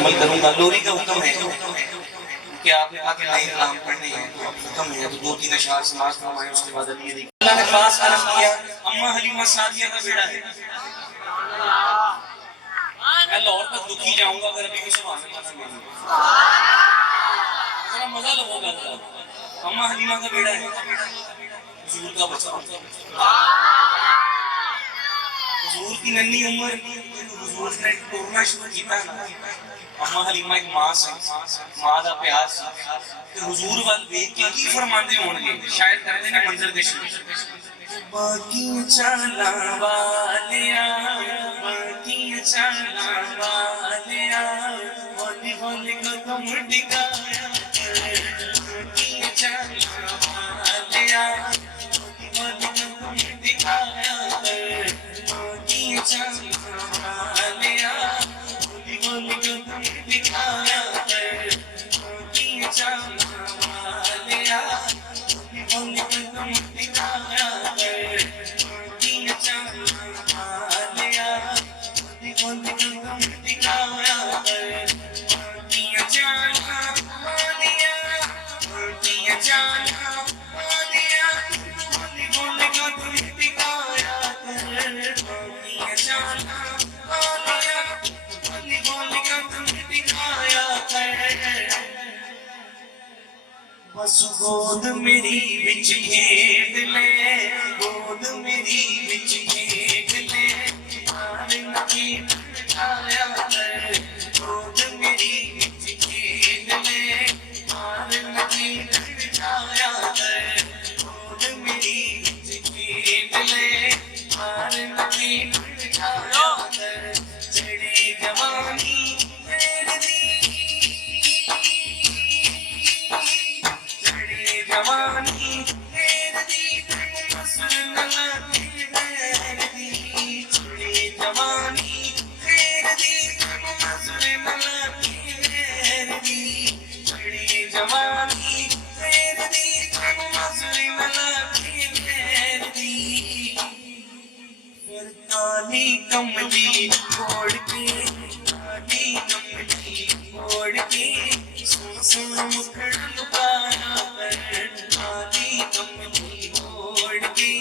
عمل کروں گا. لوری کا حکم ہے کہ آپ نے کہا کہ نئے کلام پڑھنے ہیں تو اب حکم ہے. تو 2-3 اشعار سماعت فرمائیں, اس کے بعد علی علی. اللہ نے خاص عرض کیا اماں حلیمہ سعدیہ کا بیڑا ہے. میں لاہور تک دکھی جاؤں گا اگر ابھی بھی سبحان اللہ سے ملوں. ذرا مزہ لگو گا. اماں حلیمہ کا بیڑا ہے, حضور کا بچہ, حضور کی ننھی عمر حضور نے ٹورنا شروع کیتا نا. اماں حلیمہ ایک ماں سے, ماں دا پیار سی کہ حضور وال ویکھ کے کی فرماندے ہون گے. شاید کرتے نے منظر دے شروع باقی چالا والیا, باقی چالا والیا, ہولی ہولی قدم ٹکایا, باقی چالا والیا, ہولی ہولی قدم ٹکایا, باقی چالا والیا, ہولی ہولی قدم ٹکایا, باقی چالا والیا, ہولی ہولی قدم ٹکایا. بس گود میری بچ کھیڈ لے, گود میری بچ کھیڈ لے, مارن کی چھایا کر, گود میری بچ کھیڈ لے, مارن کی چھایا کر, گود میری بچ کھیڈ لے, مارن کی چھایا کر. چڑی جوانی میرے دی, جوانی میرے دی, مسل نہ میرے دی, چڑی جوانی میرے دی, مسل نہ میرے دی, چڑی جوانی میرے دی, مسل نہ میرے دی. پھر کالی کملی اوڑھ کے, کالی کملی اوڑھ کے, سن سن مکھڑا لکایا کر, کالی کملی اوڑھ کے,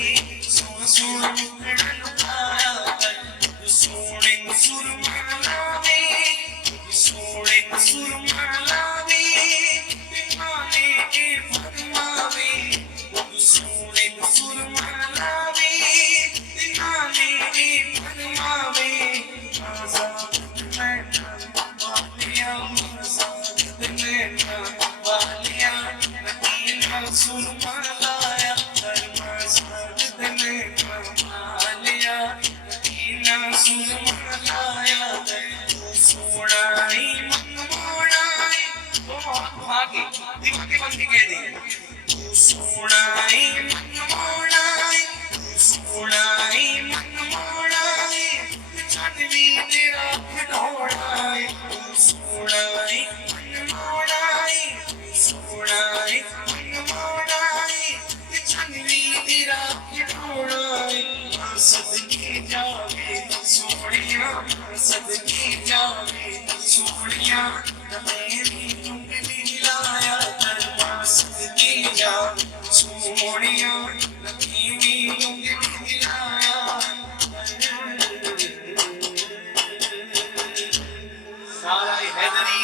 سن سن مکھڑا لکایا کر. سونے سرما لاوے, سونے سرما لاوے, پیمانے کے فرماوے, سونے سرما لاوے, پیمانے کے فرماوے. آزاد مینا والیا, آزاد مینا والیا, مدینہ سرما لایا کر, آزاد مینا والیا, مدینہ سرما لایا کر. تو سوڑائی من موڑائی, تو آگے دیکھتے بندی کہہ دیں, تو سوڑائی من موڑائی, تو سوڑائی من موڑائی, چنوی تیرا کھڑوڑائی, تو سوڑائی من موڑائی, تو سوڑائی من موڑائی, چنوی تیرا کھڑوڑائی. صدقے جاوے سوڑیاں, صدقے جاوے سوڑیاں, میری انگلی لایا کر, صدقے جاوے سوڑیاں, میری انگلی لایا کر. نعرہ حیدری.